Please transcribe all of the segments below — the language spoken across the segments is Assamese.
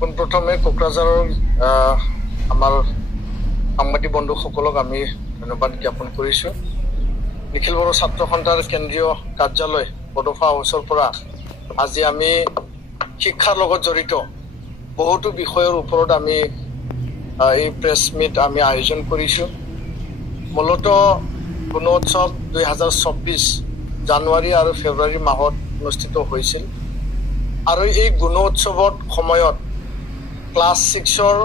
পোনপ্ৰথমে কোকৰাঝাৰৰ আমাৰ সাংবাদিক বন্ধুসকলক আমি ধন্যবাদ জ্ঞাপন কৰিছোঁ। নিখিল বড়ো ছাত্ৰ সন্থাৰ কেন্দ্ৰীয় কাৰ্যালয় বডোফা হাউচৰ পৰা আজি আমি শিক্ষাৰ লগত জড়িত বহুতো বিষয়ৰ ওপৰত আমি এই প্ৰেছ মিট আমি আয়োজন কৰিছোঁ। মূলতঃ গুণোৎসৱ 2024 জানুৱাৰী আৰু ফেব্ৰুৱাৰী মাহত অনুষ্ঠিত হৈছিল আৰু এই গুণোৎসৱৰ সময়ত ক্লাছ 6ৰ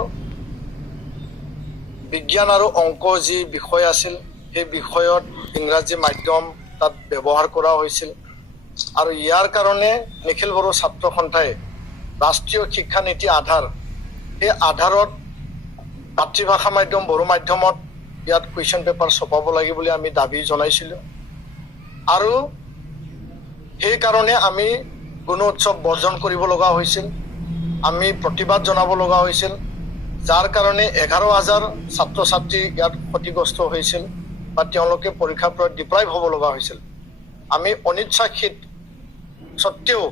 বিজ্ঞান আৰু অংক যি বিষয় আছিল সেই বিষয়ত ইংৰাজী মাধ্যম তাত ব্যৱহাৰ কৰা হৈছিল আৰু ইয়াৰ কাৰণে নিখিল বড়ো ছাত্ৰ সন্থাই ৰাষ্ট্ৰীয় শিক্ষা নীতি আধাৰ এই আধাৰত মাতৃভাষা মাধ্যম বড়ো মাধ্যমত ইয়াত কুৱেশ্যন পেপাৰ ছপাব লাগে বুলি আমি দাবী জনাইছিলোঁ আৰু সেইকাৰণে আমি গুণোৎসৱ বৰ্জন কৰিব লগা হৈছিল, আমি প্ৰতিবাদ জনাব লগা হৈছিল, যাৰ কাৰণে 11,000 ছাত্ৰ ছাত্ৰী ইয়াত ক্ষতিগ্ৰস্ত হৈছিল বা তেওঁলোকে পৰীক্ষাৰ পৰা ডিপ্ৰাইভ হ'ব লগা হৈছিল। আমি অনিচ্ছাকৃত সত্ত্বেও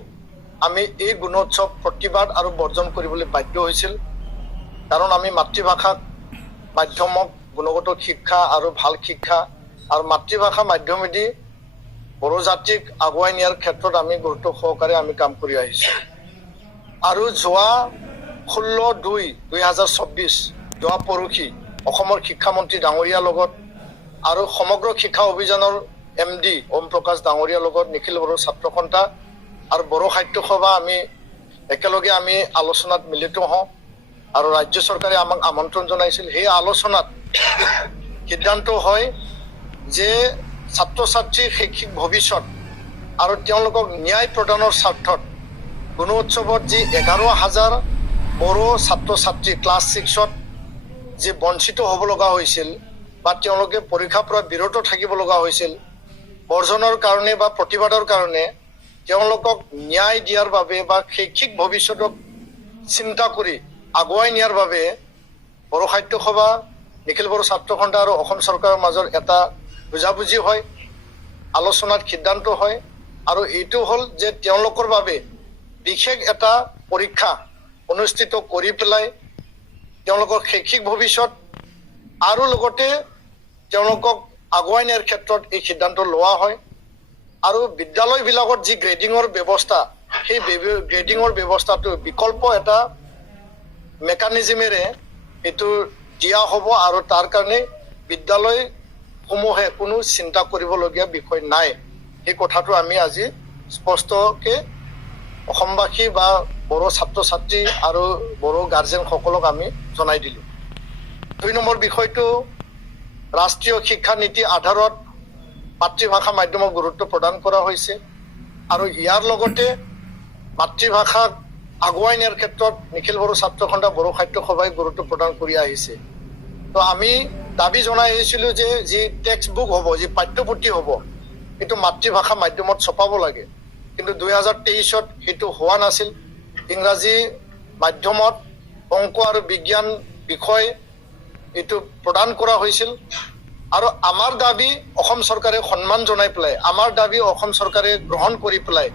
আমি এই গুণোৎসৱ প্ৰতিবাদ আৰু বৰ্জন কৰিবলৈ বাধ্য হৈছিল, কাৰণ আমি মাতৃভাষাক মাধ্যমক গুণগত শিক্ষা আৰু ভাল শিক্ষা আৰু মাতৃভাষা মাধ্যমেদি বড়ো জাতিক আগুৱাই নিয়াৰ ক্ষেত্ৰত আমি গুৰুত্ব সহকাৰে আমি কাম কৰি আহিছোঁ আৰু যোৱা 16/2/2024 যোৱা পৰহি অসমৰ শিক্ষামন্ত্ৰী ডাঙৰীয়াৰ লগত আৰু সমগ্ৰ শিক্ষা অভিযানৰ MD ওম প্ৰকাশ ডাঙৰীয়াৰ লগত নিখিল বড়ো ছাত্ৰ সন্থা আৰু বড়ো সাহিত্য সভা আমি একেলগে আমি আলোচনাত মিলিত হওঁ আৰু ৰাজ্য চৰকাৰে আমাক আমন্ত্ৰণ জনাইছিল। সেই আলোচনাত সিদ্ধান্ত হয় যে ছাত্ৰ ছাত্ৰীৰ শৈক্ষিক ভৱিষ্যত আৰু তেওঁলোকক ন্যায় প্ৰদানৰ স্বাৰ্থত গুণোৎসৱত যি 11,000 বড়ো ছাত্ৰ ছাত্ৰী ক্লাছ 6ত যি বঞ্চিত হ'ব লগা হৈছিল বা তেওঁলোকে পৰীক্ষাৰ পৰা বিৰত থাকিব লগা হৈছিল বৰ্জনৰ কাৰণে বা প্ৰতিবাদৰ কাৰণে তেওঁলোকক ন্যায় দিয়াৰ বাবে বা শৈক্ষিক ভৱিষ্যতক চিন্তা কৰি আগুৱাই নিয়াৰ বাবে বড়ো সাহিত্য সভা নিখিল বড়ো ছাত্ৰ সন্থা আৰু অসম চৰকাৰৰ মাজত এটা বুজাবুজি হয়, আলোচনাত সিদ্ধান্ত হয় আৰু এইটো হ'ল যে তেওঁলোকৰ বাবে বিশেষ এটা পৰীক্ষা অনুষ্ঠিত কৰি পেলাই তেওঁলোকৰ শৈক্ষিক ভৱিষ্যত আৰু লগতে তেওঁলোকক আগুৱাই নিয়াৰ ক্ষেত্ৰত এই সিদ্ধান্ত লোৱা হয় আৰু বিদ্যালয়বিলাকত যি গ্ৰেডিঙৰ ব্যৱস্থা সেই গ্ৰেডিঙৰ ব্যৱস্থাটো বিকল্প এটা মেকানিজমেৰে এইটো দিয়া হ'ব আৰু তাৰ কাৰণে বিদ্যালয়সমূহে কোনো চিন্তা কৰিবলগীয়া বিষয় নাই। এই কথাটো আমি আজি স্পষ্টকৈ অসমবাসী বা বড়ো ছাত্ৰ ছাত্ৰী আৰু বড়ো গাৰ্জেনসকলক আমি জনাই দিলোঁ। 2 নম্বৰ বিষয়টো ৰাষ্ট্ৰীয় শিক্ষা নীতি আধাৰত মাতৃভাষা মাধ্যমক গুৰুত্ব প্ৰদান কৰা হৈছে আৰু ইয়াৰ লগতে মাতৃভাষাক আগুৱাই নিয়াৰ ক্ষেত্ৰত নিখিল বড়ো ছাত্ৰ সন্থা বড়ো সাহিত্য সভাই গুৰুত্ব প্ৰদান কৰি আহিছে। তো আমি দাবী জনাই আহিছিলোঁ যে যি টেক্সট বুক হ'ব, যি পাঠ্যপুথি হ'ব সেইটো মাতৃভাষা মাধ্যমত ছপাব লাগে, কিন্তু 2023ত সেইটো হোৱা নাছিল। ইংৰাজী মাধ্যমত অংক আৰু বিজ্ঞান বিষয় এইটো প্ৰদান কৰা হৈছিল আৰু আমাৰ দাবী অসম চৰকাৰে সন্মান জনাই পেলাই, আমাৰ দাবী অসম চৰকাৰে গ্ৰহণ কৰি পেলাই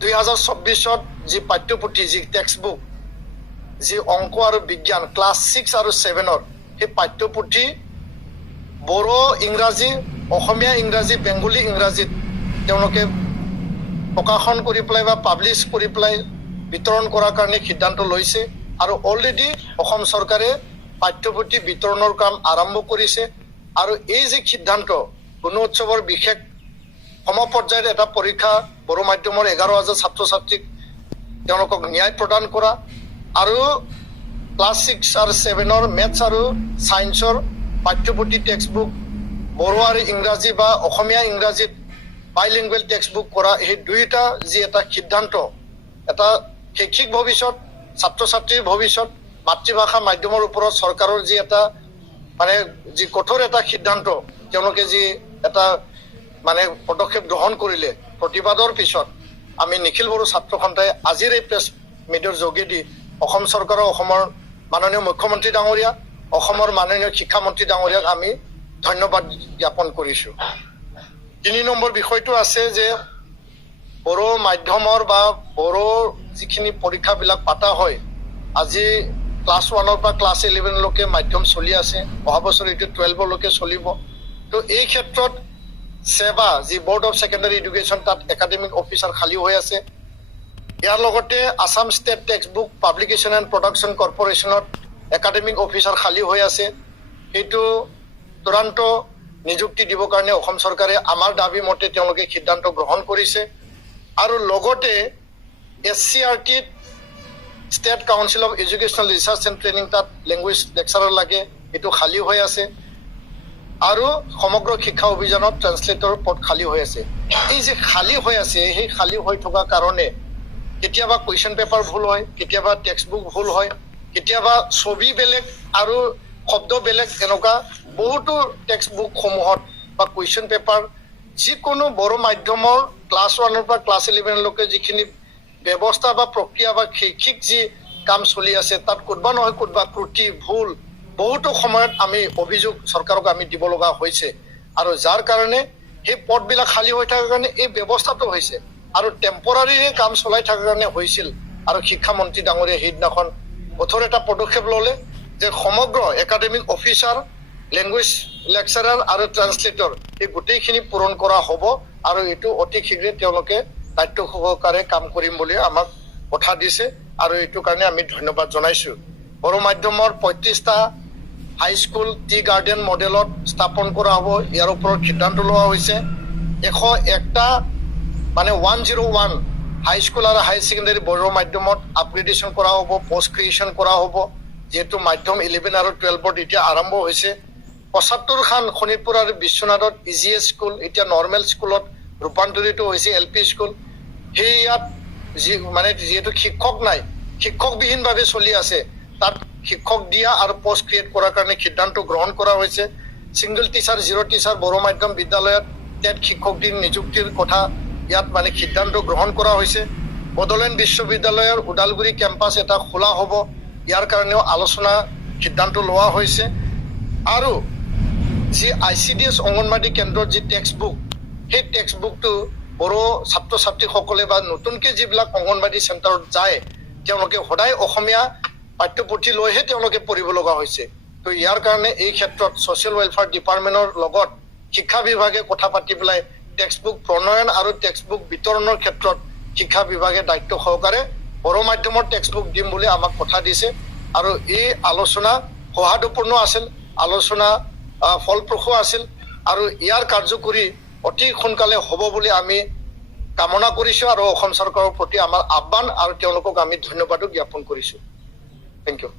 2024ত যি পাঠ্যপুথি যি টেক্সট বুক যি অংক আৰু বিজ্ঞান ক্লাছ 6 আৰু 7ৰ সেই পাঠ্যপুথি বড়ো ইংৰাজী, অসমীয়া ইংৰাজী, বেংগলী ইংৰাজীত তেওঁলোকে প্ৰকাশন কৰি পেলাই বা পাব্লিছ কৰি পেলাই বিতৰণ কৰাৰ কাৰণে সিদ্ধান্ত লৈছে আৰু অলৰেডি অসম চৰকাৰে পাঠ্যপুথি বিতৰণৰ কাম আৰম্ভ কৰিছে আৰু এই যে সিদ্ধান্ত গুণোৎসৱৰ বিশেষ সমপৰ্যায়ত এটা পৰীক্ষা বড়ো মাধ্যমৰ 11,000 ছাত্ৰ ছাত্ৰীক তেওঁলোকক ন্যায় প্ৰদান কৰা আৰু ক্লাছ 6 আৰু 7ৰ মেথছ আৰু ছায়েন্সৰ পাঠ্যপুথি টেক্সট বুক বড়ো আৰু ইংৰাজী বা অসমীয়া ইংৰাজীত বাইলিংগুৱেল টেক্সট বুক কৰা, সেই দুয়োটা যি এটা সিদ্ধান্ত, এটা শৈক্ষিক ভৱিষ্যত, ছাত্ৰ ছাত্ৰীৰ ভৱিষ্যত, মাতৃভাষা মাধ্যমৰ ওপৰত চৰকাৰৰ যি এটা মানে যি কঠোৰ এটা সিদ্ধান্ত তেওঁলোকে যি এটা মানে পদক্ষেপ গ্ৰহণ কৰিলে প্ৰতিবাদৰ পিছত আমি নিখিল বড়ো ছাত্ৰ সন্থাই আজিৰ এই প্ৰেছ মিটৰ যোগেদি অসম চৰকাৰৰ অসমৰ মাননীয় মুখ্যমন্ত্ৰী ডাঙৰীয়া, অসমৰ মাননীয় শিক্ষামন্ত্ৰী ডাঙৰীয়াক আমি ধন্যবাদ জ্ঞাপন কৰিছোঁ। 3 নম্বৰ বিষয়টো আছে যে বড়ো মাধ্যমৰ বা বড়ো যিখিনি পৰীক্ষাবিলাক পাতা হয় আজি ক্লাছ 1 পৰা ক্লাছ 11 লৈকে মাধ্যম চলি আছে অহা বছৰ এইটো 12 লৈকে চলিব তো এই ক্ষেত্ৰত সেবা যি বোৰ্ড অফ সেকেন্ডাৰী এডুকেশ্যন তাত একাডেমিক অফিচাৰ খালী হৈ আছে ইয়াৰ লগতে Assam state text book publication and production কৰ্পোৰেশ্যনত একাডেমিক অফিচাৰ খালী হৈ আছে এইটো তুৰন্ত নিযুক্তি দিবৰ কাৰণে অসম চৰকাৰে আমাৰ দাবী মতে তেওঁলোকে সিদ্ধান্ত গ্ৰহণ কৰিছে আৰু লগতে SCRT state council of educational research and training তাত লেংগুৱেজ লেকচাৰৰ লাগে এইটো খালী হৈ আছে আৰু সমগ্ৰ শিক্ষা অভিযানত ট্ৰান্সলেটৰ পদ খালী হৈ আছে এই যে খালী হৈ আছে সেই খালী হৈ থকা কাৰণে কেতিয়াবা কুৱেশ্যন পেপাৰ ভুল হয় কেতিয়াবা টেক্সট বুক ভুল হয় কেতিয়াবা ছবি বেলেগ আৰু শব্দ বেলেগ এনেকুৱা বহুতো টেক্সট বুকসমূহত বা কুৱেশ্যন পেপাৰ যিকোনো বড়ো মাধ্যমৰ ক্লাছ 1 পৰা ক্লাছ 11 লৈকে যিখিনি ব্যৱস্থা বা প্ৰক্ৰিয়া বা শৈক্ষিক যি কাম চলি আছে তাত কোনোবা নহয় কোনোবা ত্ৰুটি ভুল বহুতো সময়ত আমি অভিযোগ চৰকাৰক আমি দিব লগা হৈছে আৰু যাৰ কাৰণে সেই পদবিলাক খালী হৈ থকাৰ কাৰণে এই ব্যৱস্থাটো হৈছে আৰু টেম্পৰাৰীৰে কাম চলাই থকাৰ কাৰণে হৈছিল আৰু শিক্ষামন্ত্ৰী ডাঙৰীয়া সেইদিনাখন কঠোৰ এটা পদক্ষেপ ল'লে যে সমগ্ৰ একাডেমিক অফিচাৰ লেংগুৱেজ লেকচাৰাৰ আৰু ট্ৰান্সলেটৰ এই গোটেইখিনি পূৰণ কৰা হ'ব আৰু এইটো অতি শীঘ্ৰে তেওঁলোকে দায়িত্ব সহকাৰে কাম কৰিম বুলি আমাক কথা দিছে আৰু এইটো কাৰণে আমি ধন্যবাদ জনাইছোঁ বড়ো মাধ্যমৰ 35টা হাইস্কুল টি গাৰ্ডেন মডেলত স্থাপন কৰা হ'ব ইয়াৰ ওপৰত সিদ্ধান্ত লোৱা হৈছে 101টা মানে 101 হাইস্কুল আৰু হাই ছেকেণ্ডাৰী বড়ো মাধ্যমত আপগ্ৰেডেশ্যন কৰা হ'ব পোষ্ট ক্ৰিয়েশ্যন কৰা হ'ব যেহেতু মাধ্যম 11 আৰু 12ত এতিয়া আৰম্ভ হৈছে 75 খান শোণিতপুৰ আৰু বিশ্বনাথত EGS স্কুল এতিয়া নৰ্মেল স্কুলত ৰূপান্তৰিত হৈছে LP স্কুল সেই ইয়াত মানে যেহেতু শিক্ষক নাই শিক্ষকবিহীনভাৱে চলি আছে তাত শিক্ষক দিয়া আৰু পোষ্ট ক্ৰিয়েট কৰাৰ কাৰণে সিদ্ধান্ত গ্ৰহণ কৰা হৈছে single teacher zero' teacher Bodo মাধ্যম বিদ্যালয়ত টেট শিক্ষক দিন নিযুক্তিৰ কথা ইয়াত মানে সিদ্ধান্ত গ্ৰহণ কৰা হৈছে বড়োলেণ্ড বিশ্ববিদ্যালয়ৰ ওদালগুৰি কেম্পাছ এটা খোলা হ'ব ইয়াৰ কাৰণেও আলোচনা সিদ্ধান্ত লোৱা হৈছে আৰু যি ICDS অংগনবাদী কেন্দ্ৰৰ যি টেক্সট বুক সেই টেক্সট বুকটো বড়ো ছাত্ৰ ছাত্ৰীসকলে বা নতুনকৈ যিবিলাক অংগনবাদী চেণ্টাৰত যায় তেওঁলোকে সদায় অসমীয়া পাঠ্যপুথি লৈহে তেওঁলোকে পঢ়িব লগা হৈছে তো ইয়াৰ কাৰণে এই ক্ষেত্ৰত ছ'চিয়েল ৱেলফেয়াৰ ডিপাৰ্টমেণ্টৰ লগত শিক্ষা বিভাগে কথা পাতি পেলাই টেক্সট বুক প্ৰণয়ন আৰু টেক্সট বুক বিতৰণৰ ক্ষেত্ৰত শিক্ষা বিভাগে দায়িত্ব সহকাৰে বড়ো মাধ্যমৰ টেক্সট বুক দিম বুলি আমাক কথা দিছে আৰু এই আলোচনা সৌহাৰ্দ্যপূৰ্ণ আছিল আলোচনা ফলপ্ৰসূ আছিল আৰু ইয়াৰ কাৰ্যকৰী অতি সোনকালে হ'ব বুলি আমি কামনা কৰিছোঁ আৰু অসম চৰকাৰৰ প্ৰতি আমাৰ আহ্বান আৰু তেওঁলোকক আমি ধন্যবাদো জ্ঞাপন কৰিছোঁ থেংক ইউ